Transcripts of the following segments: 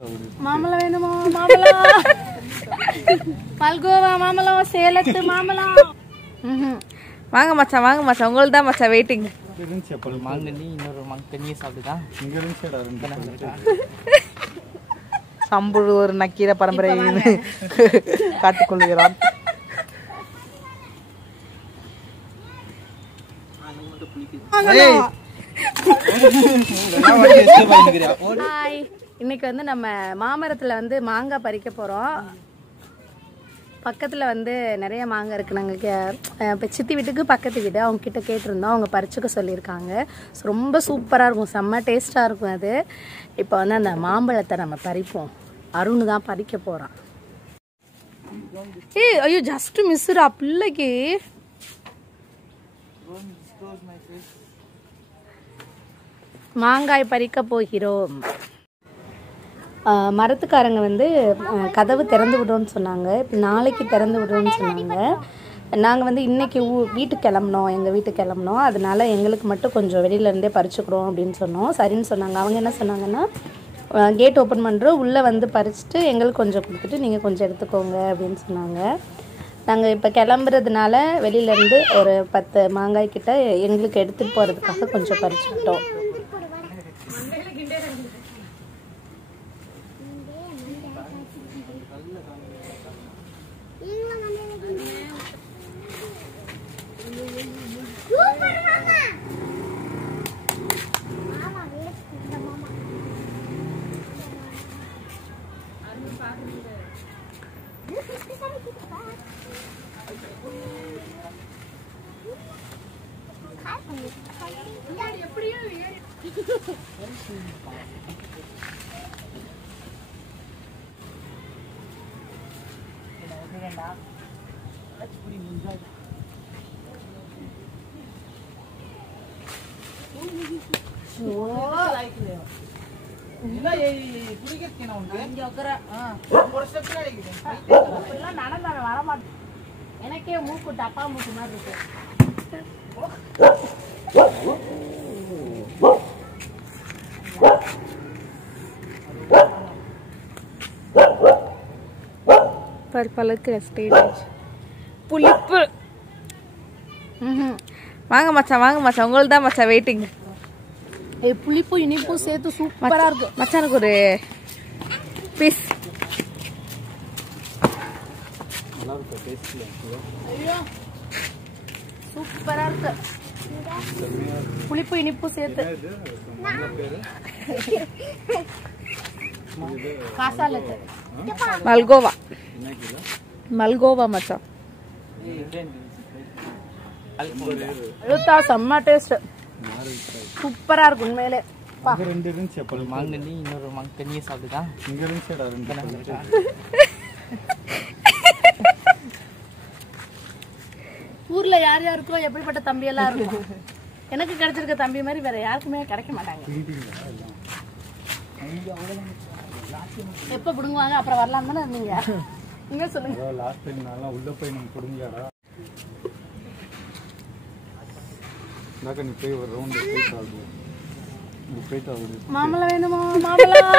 மாம்பழம் வேணுமா? மாம்பழம் மல்கோவா மாம்பழம், சேலத்து மாம்பழம். வாங்க மச்சான், வாங்க மச்சான், உங்களுக்கு தான் மச்சான் வெயிட்டிங். மாங்கனி இன்னொரு மாங்கனியை சாப்பிட்டுதான் சம்புழு ஒரு நக்கீர பரம்பரை காட்டுக்கொள்கிறான். இன்னைக்கு வந்து நம்ம மாமரத்துல வந்து மாங்காய் பறிக்க போறோம். பக்கத்துல வந்து நிறைய மாங்காய் இருக்கு. நாங்கள் சித்தி வீட்டுக்கு பக்கத்து வீடு, அவங்க கிட்ட கேட்டிருந்தோம், அவங்க பறிச்சுக்க சொல்லியிருக்காங்க. ரொம்ப சூப்பராக இருக்கும், செம்ம டேஸ்டாக இருக்கும் அது. இப்போ வந்து அந்த மாம்பழத்தை நம்ம பறிப்போம். அருண் தான் பறிக்க போகிறான். ஏய் ஐயோ, ஜஸ்ட் மிஸ்ஸுடா பிள்ளைக்கு. மாங்காய் பறிக்க போகிறோம். மரத்துக்காரங்க வந்து கதவு திறந்து விடுவோன்னு சொன்னாங்க. இப்போ நாளைக்கு திறந்து விடுவோன்னு சொன்னாங்க. நாங்கள் வந்து இன்றைக்கி வீட்டுக்கு கிளம்புனோம், எங்கள் வீட்டுக்கு கிளம்புனோம். அதனால எங்களுக்கு மட்டும் கொஞ்சம் வெளியிலேருந்தே பறிச்சுக்கிறோம் அப்படின்னு சொன்னோம். சரின்னு சொன்னாங்க. அவங்க என்ன சொன்னாங்கன்னா, கேட் ஓப்பன் பண்ணுறோம், உள்ளே வந்து பறிச்சுட்டு எங்களுக்கு கொஞ்சம் கொடுத்துட்டு நீங்கள் கொஞ்சம் எடுத்துக்கோங்க அப்படின்னு சொன்னாங்க. நாங்கள் இப்போ கிளம்புறதுனால வெளியிலேருந்து ஒரு 10 மாங்காய் கிட்ட எங்களுக்கு எடுத்துகிட்டு போகிறதுக்காக கொஞ்சம் பறிச்சுக்கிட்டோம். எனக்கே மூக்கு டப்பா மூக்கு மாதிரி இருக்கு. புளிப்பு. வாங்க மச்சான், வாங்க மச்சான், உங்களுக்கு தான் மச்சான் வெயிட்டிங். புளிப்பு இனிப்பும் சேர்த்து சூப்பரா இருக்கு. மச்சானுக்கு ஒரு பீஸ். சூப்பரா இருக்கு, புளிப்பு இனிப்பு சேர்த்து. காசாலத்து மல்கோவா, மல்கோவா மச்சான். செம்ம டேஸ்ட், சூப்பரா இருக்கு உண்மையிலே. மாங்கனி இன்னொரு மாங்கனியை சாப்பிட்டுதான் ஊர்ல யார் யாருக்கோ எப்படிப்பட்ட தம்பி எல்லாம் இருக்கும். எனக்கு கிடைச்சிருக்க தம்பி மாதிரி வேற யாருக்குமே கிடைக்க மாட்டாங்க. எப்ப புடுங்குவாங்க அப்புறம் வரலாம் தானே இருந்தீங்க. நீங்க சொல்லுங்க. மாம்பழம் வேணுமா? மாம்பழம்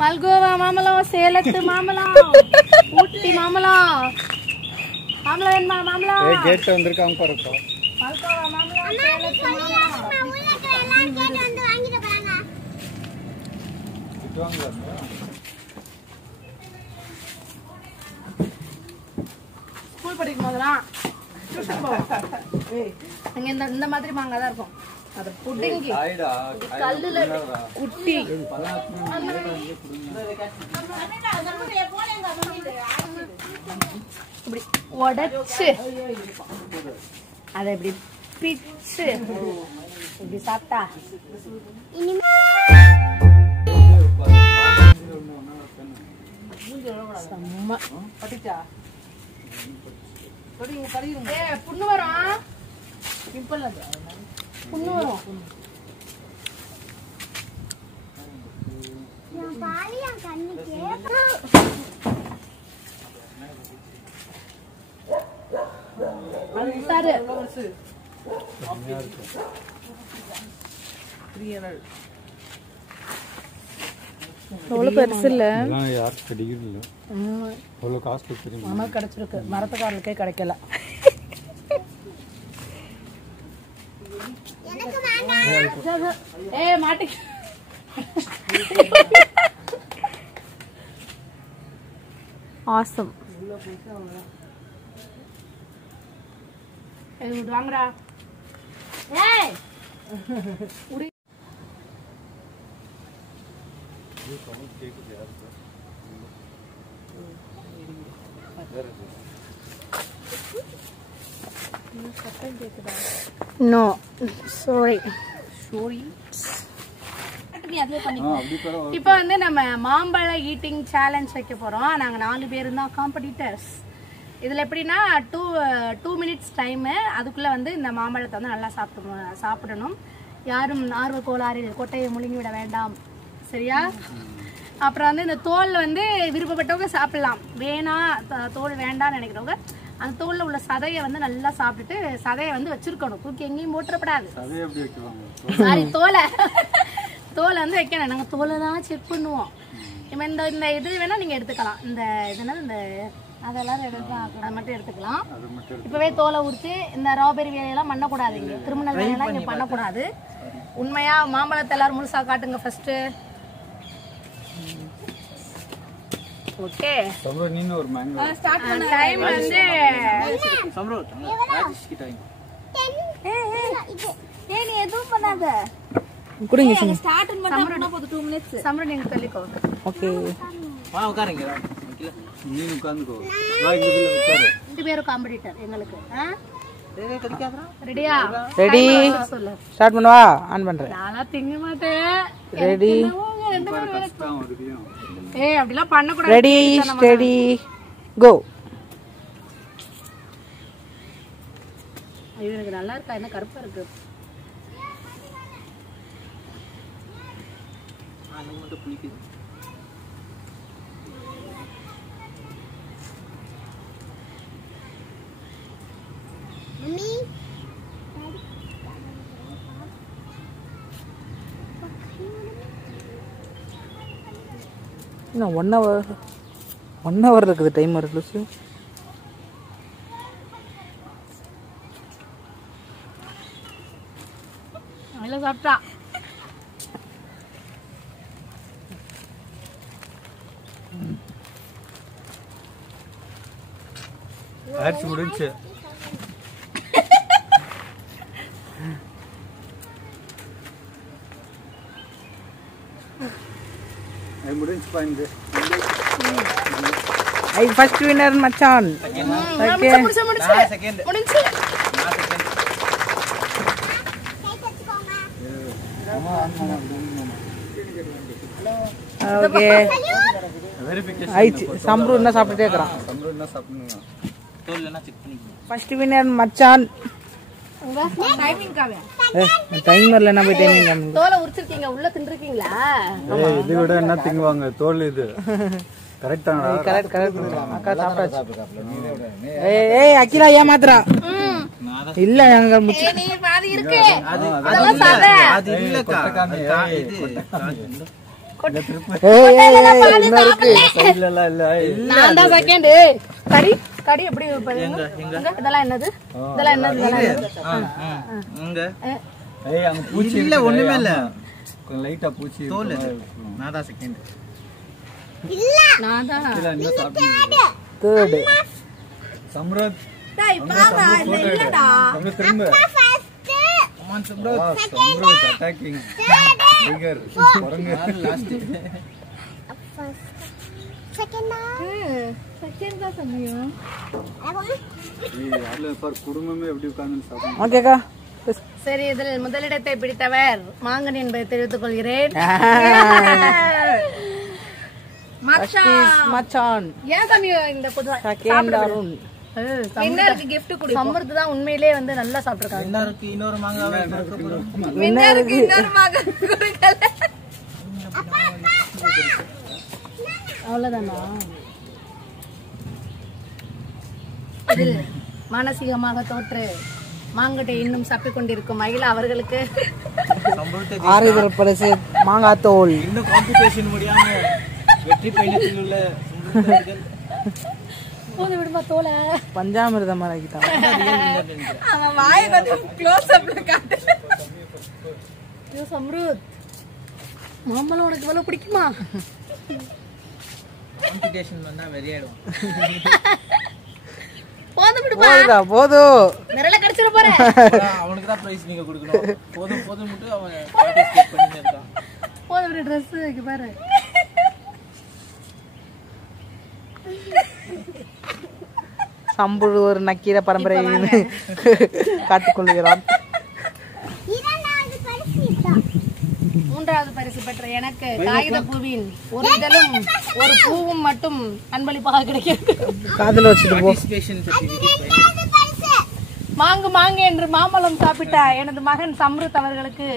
மல்கோவா மாம்பழம், சேலத்து மாம்பழம், ஊட்டி மாம்பழம். மாம்பழம் வேணுமா? மாம்பழம் கேட் வந்திருக்காங்க பாருப்பா. மல்கோவா மாம்பழம், சேலத்து மாம்பழம். ஸ்கூல் படிக்கும் போதெல்லாம் டியூஷன் போவோம். அங்க இந்த மாதிரி மாங்காய் தான் இருக்கும். அது புடிங்கி கல்லுல குட்டி இப்படி உடைச்சு அதை இப்படி பிச்சு இப்படி சாப்பிட்டா செம்ம. புண்ணு வரும், புண்ணு வரும். சாரு அவ்வளோ பெருசு இல்லை. இதெல்லாம் யாருக்கு கிடைக்கிறது இல்லை. அவ்வளோ காஸ்ட்லி தெரியுமா? நமக்கு கிடைச்சிருக்கு, மரத்துக்காரனுக்கே கிடைக்கல. மாட்டி ஆசம். வாங்கடா. No sorry. இப்போ வந்து நம்ம மாம்பழ ஈட்டிங் சேலஞ்ச் வைக்க போறோம். நாங்க 4 பேர் தான் காம்படிட்டர்ஸ். இதுல எப்படின்னா 2 மினிட்ஸ் டைமு. அதுக்குள்ள வந்து இந்த மாம்பழத்தை வந்து நல்லா சாப்பிடணும். யாரும் ஆர்வ கோளாறில் கொட்டையை முழுங்கி விட வேண்டாம், சரியா? அப்புறம் வந்து இந்த தோல் வந்து விருப்பப்பட்டவங்க சாப்பிடலாம், தோல் வேண்டாம்னு நினைக்கிறவங்க அந்த தோல்ல உள்ள சதையை வந்து நல்லா சாப்பிட்டுட்டு சதையை வந்து வச்சிருக்கணும், தூக்கி எங்கேயும் போட்டுறப்படாது. சாரி, தோலை வந்து வைக்கணும். நாங்கள் தோலை தான் செக் பண்ணுவோம். இப்போ இந்த இது வேணா நீங்க எடுத்துக்கலாம். இந்த இதனால இந்த அதெல்லாம் அதை மட்டும் எடுத்துக்கலாம். இப்பவே தோலை உரிச்சு இந்த ராபெரி வேலையெல்லாம் பண்ணக்கூடாது, இங்கே கிரிமினல் வேலையெல்லாம் இங்கே பண்ணக்கூடாது. உண்மையா மாம்பழத்தை எல்லாரும் முழுசா காட்டுங்க ஃபர்ஸ்ட். ஓகே, நீங்க ஒரு மேங்கோ ஸ்டார்ட் பண்ண டைம் வந்து சம்ரோத் ராஜேஷ் கிட்ட நீ எதுவும் பண்ணாத. குடுங்க ஸ்டார்ட் பண்ணா போது 2 மினிட்ஸ். சம்ரோத் நீங்க சொல்லிக்கோ. ஓகே, வா உட்காருங்க. நீ உட்கார்ந்துக்கோ. வா இங்க உட்காரு. 2 பேரும் காம்படிட்டர் எங்களுக்கு. ரெடியா? ரெடி. ஸ்டார்ட் பண்ணுவா. ஆன் பண்றேன். நானா திங்க மாட்டேன். ரெடி. ஏய் அப்படிலாம் பண்ண கூடாது. Ready steady go. இது எனக்கு நல்லா இருக்கா, என்ன கருப்பா இருக்கு? அது மட்டும் புளிக்குது. மம்மி இன்னும் 1 hour இருக்குது டைம் வர லூசு. நல்லா சாப்பிட்டா. ஆட்ஸ் முடிஞ்சு. முடிஞ்சு பாயிண்ட். ஐ ஃபர்ஸ்ட் வின்னர் மச்சான். ஓகே, முடிச்சு செகண்ட். முடிஞ்சு. Okay, verification. ஐ சம்ரு என்ன சாப்பிட்டுட்டே இருக்கறான். சம்ரு என்ன சாப்பிடுங்க. தோல்னா செக் பண்ணிக்கங்க. ஃபர்ஸ்ட் வின்னர் மச்சான். டைமிங் காவே. டைமர்ல என்ன போய் டைமிங் காமி. தோலை உரிச்சிருக்கீங்க, உள்ள தின்றுக்கீங்களா? ஏய் இது விட என்ன திங்குவாங்க? தோல் இது. கரெக்ட்டா? கரெக்ட். அக்கா சாப்பிட்டாச்சு. ஏய் அகிலா ஏமாத்துறா. இல்ல எங்க ஏய் நீ பாதி இருக்கு. அதெல்லாம் சாப்பிடு. அது இல்லக்கா. என்ன இருக்கு இல்ல நான் தான் செகண்ட். கடி எப்படி பாருங்க. இதெல்லாம் என்னது? இதெல்லாம் என்னது? அங்க ஏய் அங்க பூச்சி இல்ல, ஒண்ணுமே இல்ல. கொஞ்சம் லைட்டா பூச்சி. தோல் இது. நான் தான் செகண்ட். இல்ல நான் தான். இல்ல என்ன சாப்பிடுங்க. தேர்ட். சம்ரத் டேய் பாபா இல்லடா. சம்ரத் திரும்ப. Come on Sumrat. Sumrat attacking. Bigger. போறங்க. லாஸ்ட். செகண்ட் தான் சொன்னியா? ஏய் அதுல பார் குடும்பமே எப்படி உட்கார்ந்து சாப்பிடுங்க. ஓகேக்கா. சரி, இதில் முதலிடத்தை பிடித்தவர் மாங்கனி என்பதை தெரிவித்துக் கொள்கிறேன். மச்சான். ஏன் தம்பி இந்த புது செகண்ட் அருண். வின்னருக்கு gift கொடு. சம்ருத் தான் உண்மையிலேயே வந்து நல்லா சாப்பிட்டுருக்காங்க. வின்னருக்கு இன்னொரு மாங்காவை கொடுக்க போறோம். வின்னருக்கு இன்னொரு மாங்காய் கொடுக்கல. அவ்வளவுதானா? இதில் மானசீகமாக தோற்று மாங்கட்டை இன்னும் சப்பிக் கொண்டிருக்கும் மகிழா அவர்களுக்கு ஆறுதல் பரிசு மாங்காய் தோல். இன்னும் காம்படிஷன் முடியாம வெற்றி பயணத்தில் உள்ள போது விடுமா தோலை. பஞ்சாமிர்தம் ஆகிட்டான். அவன் வாயை கொஞ்சம் க்ளோஸ் அப்ல காட்டு. ஐயோ சம்ருத், மாம்பழம் உனக்கு இவ்வளவு பிடிக்குமா? காம்படிஷன் வந்தா வெறியாயிடும். போதும் விடுமா, போதுடா போதும். விரல கடிச்சிட போறேன். அவனுக்கு தான் பிரைஸ் நீங்க கொடுக்கணும். போதும் போதும் மட்டும் அவன் பார்ட்டிசிபேட் பண்ணிட்டே இருக்கான். போதும் விடு, ட்ரெஸ் இங்க பாரு. சம்புழு ஒரு நக்கீர பரம்பரை காட்டிக்கொள்கிறான். மூன்றாவது பரிசு பெற்ற எனக்கு காகித பூவின் ஒரு இதழும் ஒரு பூவும் மட்டும் அன்பளிப்பாக கிடைக்கிறது. காதுல வச்சுட்டு போ. பார்ட்டிசிபேஷன் சர்டிபிகேட் மாங்கு மாங்கு என்று மாம்பழம் சாப்பிட்ட எனது மகன் சம்ருத் அவர்களுக்கு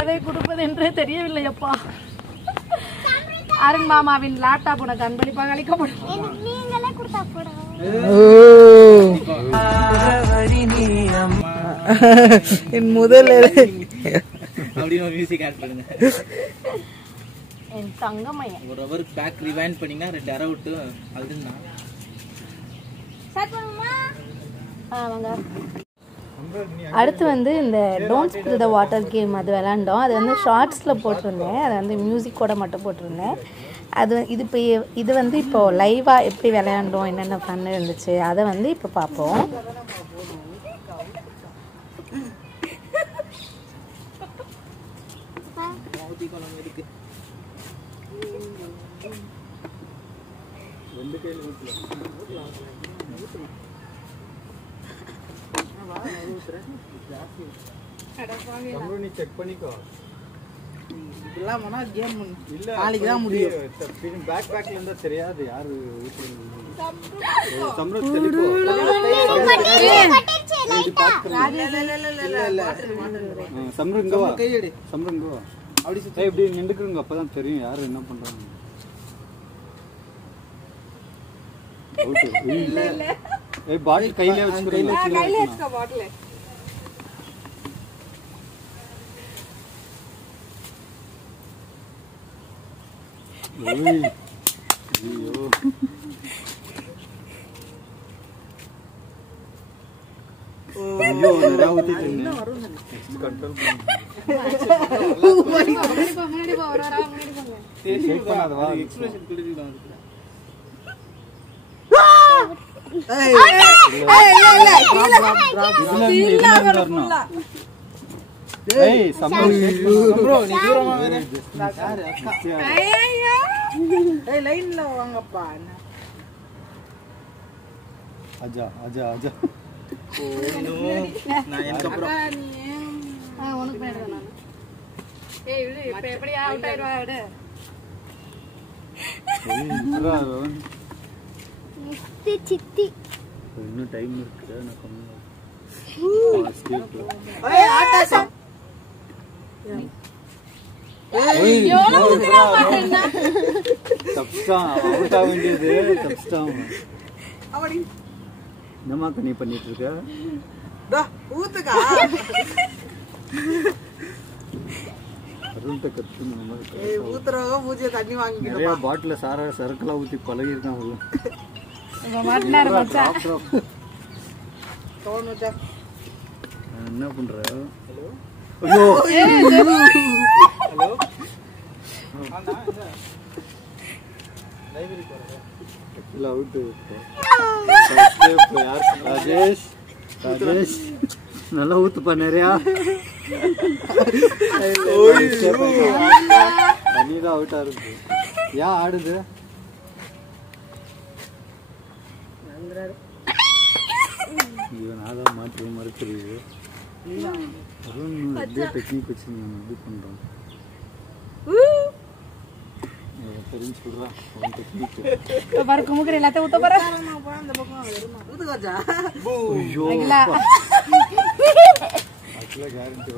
எதை கொடுப்பது என்று தெரியவில்லை அப்பா. அருண் மாமாவின் லேப்டாப் உனக்கு அன்பளிப்பாக அளிக்கப்படும். என் முதல் அப்படின்னு ஒரு மியூசிக் ஆட் பண்ணுங்க. என் தங்கமையன் ஒரு அவர் பேக் ரிவைண்ட் பண்ணீங்கன்னா 2 அரை விட்டு அதுதான். வாங்க. அடுத்து வந்து இந்த don't spill the water game அது விளாண்டோம். அது வந்து ஷார்ட்ஸில் போட்டிருந்தேன். அது வந்து மியூசிக்கோட மட்டும் போட்டிருந்தேன். அது இது வந்து இப்போ லைவாக எப்படி விளையாண்டோம், என்னென்ன ஃபன் இருந்துச்சு அதை வந்து இப்போ பார்ப்போம். நீ செக் பண்ணிக்கோ. இதெல்லாம் வேணா கேம் நாளைக்கு தான் முடியும். பேக்ல இருந்தா தெரியாது யாரு சம்ருத் தெளிப்போ. சம்ருத் இங்க வா. சம்ருத் இங்க வா. அப்படி சுத்தி இப்படி நின்னுக்குங்க, அப்பதான் தெரியும் யாரு என்ன பண்றாங்க. ஏய் பாட்டில் கையில வச்சுக்கோ. பாட்டில் லைன்ல வாங்கப்பா. அஜா அஜா அஜா நான் எனக்கு அப்புறம் உனக்கு வேணும் நான். ஏய் விடு, இப்ப எப்படியா அவுட் ஆயிடுவா விடு. சித்தி இன்னும் டைம் இருக்கு. நான் கம்மி அவுட் ஆக வேண்டியது தப்பிச்சிட்டான். என்னமா நீ பண்ணிட்டு இருக்க? ஊத்துக்கா ஊத்துறவங்க பூஜை தண்ணி வாங்கி நிறைய பாட்டில சரக்குலாம் ஊத்தி பழகிருக்கான். என்ன பண்ற? ஐயோ ராஜேஷ் ராஜேஷ் நல்லா ஊத்துப்பா நிறையா. தண்ணிதான் அவுட்டா இருக்கு. ஏன் ஆடுது? நான் மாற்றி மறுக்கிறது டெக்னிக் வச்சு இது பண்றோம். தெரிஞ்சு சொல்றான் பருக்கு முகர் எல்லாத்தையும் ஊத்த போற. ஊத்துக்காச்சா கேரண்டி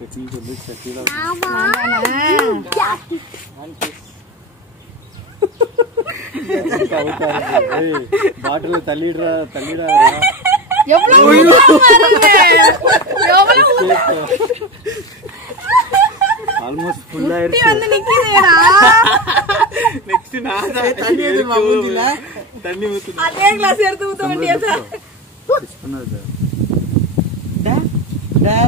டெக்னிக் வந்து சட்டியில பாட்டில தள்ளிடாதா. ஆல்மோஸ்ட் ஃபுல் ஆயிருச்சு. வந்து நிக்குதேடா. நெக்ஸ்ட் நான் தான் தண்ணி ஊத்துமா மூஞ்சில தண்ணி ஊத்து. அதே கிளாஸ் எடுத்து ஊத்த வேண்டியதா. மிஸ் பண்ணாத. டா டா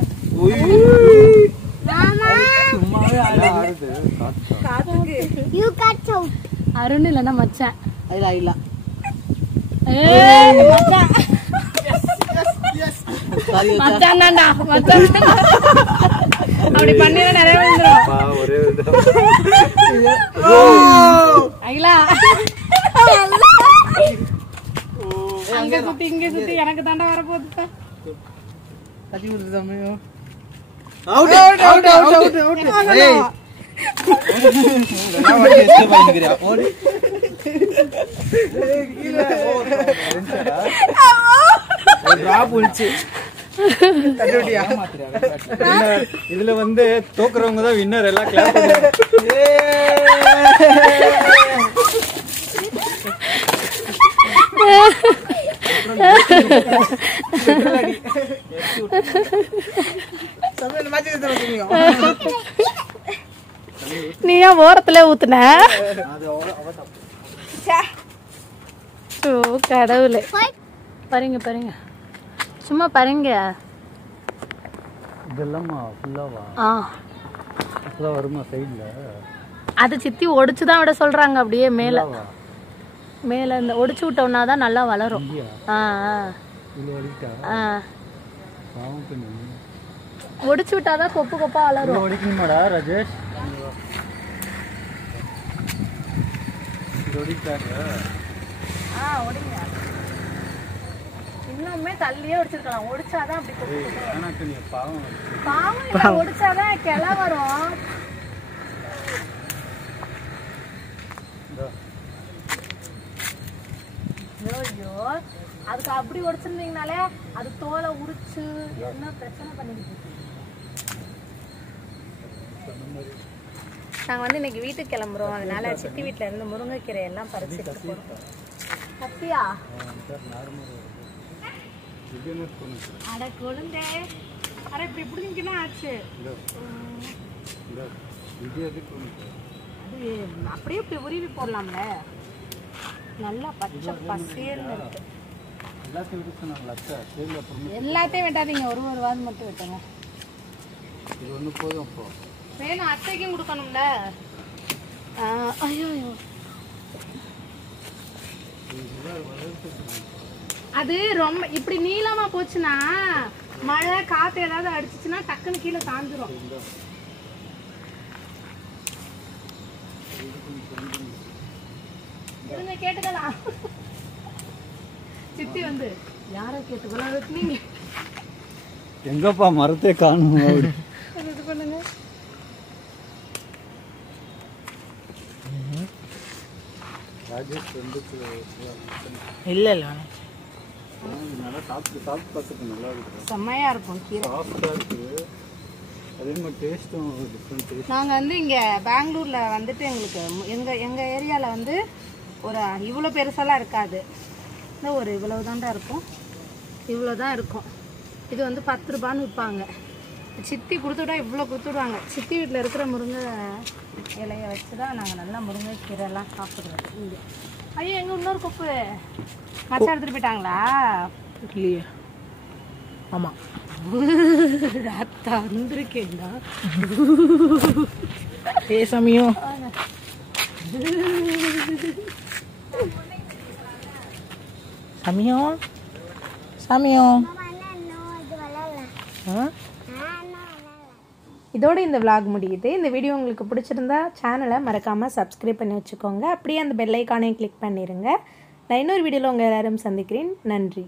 ஓய் மாமா சும்மாவே ஆடுது காத்துக்கு You got out. அருண் இல்லைன்னா மச்சான். ஐலா ஐலா மச்சான் மச்சான் தான்டா மச்சான். அப்படி பண்ணினா நிறைய வந்துடும். பா ஒரே ஒரு ஐலா அங்க சுத்தி இங்க சுத்தி எனக்கு தாண்டா வர போகுது. தண்ணி ஊத்து சமயம் out out out out out ஏய் நான் வந்து எஸ்கேப் பண்ணிக்கிறேன் ஓடி கீழ ஒரு டிராப் உல்ச்சு தட்டியா இதுல வந்து தோக்குறவங்க தான் வின்னர். எல்லாம் கிளாப் பண்ணுவாங்க. சமையல் மாத்தி தரீங்க. நீ ஏன் ஓரத்துல ஊத்துன? அது அவ ஓ கடவுளே. பாருங்க பாருங்க சும்மா பாருங்க. இதெல்லாமா ஃபுல்லாவா ஆ அப்பதான் வருமா சைடுல? அது சித்தி ஒடிச்சு தான் விட சொல்றாங்க. அப்படியே மேல மேல இந்த ஒடிச்சு விட்டோம்னா தான் நல்லா வளரும். ஆ ஆ இதுல அடிக்கிட்டா ஆ பாவம் பண்ணி ஒடிச்சு விட்டாதான் கொப்பு கொப்பா வளரும். அடிக்கணுமாடா ராஜேஷ்? இது அடிக்கிட்டாங்க. ஆ ஒடிங்க. இன்னுமே தள்ளியே ஒடிச்சிருக்கலாம். ஒடிச்சாதான் அப்படி கொப்பு கொப்பா. ஆனாக்கு நீ பாவம். பாவம் இல்ல, ஒடிச்சாதான் கிளை வரும். ஐயோ அதுக்கு அப்படி ஒடிச்சிருந்தீங்கனாலே அது தோலை உரிச்சு என்ன பிரச்சனை பண்ணிக்கிட்டு. நாங்க வந்து இன்னைக்கு வீட்டுக்கு கிளம்புறோம். அதனால சித்தி வீட்டுல இருந்து முருங்கைக்கீரை எல்லாம் பறிச்சுட்டு போறோம். கத்தியா அட கொழுந்தே. அட இப்படி பிடிங்கினா ஆச்சு. அது அப்படியே இப்படி உருவி போடலாம்ல. நல்லா பச்சை பசேல்னு இருக்கு. எல்லாத்தையும் வெட்டாதீங்க. ஒரு ஒரு வாரம் மட்டும் வெட்டுங்க. இது ஒண்ணு போதும். அப்போ வேணும் அத்தைக்கும் கொடுக்கணும்ல. ஐயோ அது ரொம்ப இப்படி நீளமா போச்சுன்னா மழை காத்து ஏதாவது அடிச்சுச்சுன்னா டக்குன்னு கீழே சாஞ்சிரும். இருங்க கேட்டுக்கலாம். சித்தி வந்து யாரை கேட்டுக்கலாம் நீங்க எங்கப்பா மரத்தே காணும். இது பண்ணுங்க. ராஜேஷ் வந்து இல்ல இல்ல நல்லா சாப்பிட்டு பார்த்துட்டு நல்லா இருக்கு. செம்மையா இருக்கும் கீரை. சாஃப்டா இருக்கு. அதே மாதிரி டேஸ்ட்டும் டிஃப்ரெண்ட் டேஸ்ட். நாங்கள் வந்து இங்கே பெங்களூரில் வந்துட்டு எங்களுக்கு எங்கள் ஏரியாவில் வந்து ஒரு இவ்வளோ பெருசாலாம் இருக்காது. இந்த ஒரு இவ்வளவு தாண்டா இருக்கும். இவ்வளோ தான் இருக்கும். இது வந்து 10 ரூபான்னு விற்பாங்க. சித்தி கொடுத்துட்டா இவ்வளோ கொடுத்துடுவாங்க. சித்தி வீட்டில் இருக்கிற முருங்கை இலையை வச்சு தான் நாங்கள் நல்லா முருங்கைக்கீரைலாம் சாப்பிட்றோம் இங்கே. ஐயோ எங்கே இன்னொரு கொப்பு மச்சா எடுத்துகிட்டு போயிட்டாங்களா? இல்லையே. ஆமா அத்தா வந்திருக்கேன்டா. ஏ சமயம் சமயம் சமயம் இதோட இந்த vlog முடியுது. இந்த வீடியோ உங்களுக்கு பிடிச்சிருந்தா சேனலை மறக்காமல் சப்ஸ்கிரைப் பண்ணி வச்சுக்கோங்க. அப்படியே அந்த பெல் ஐக்கானையும் கிளிக் பண்ணிடுங்க. நான் இன்னொரு வீடியோவில் உங்கள் எல்லாரும் சந்திக்கிறேன். நன்றி.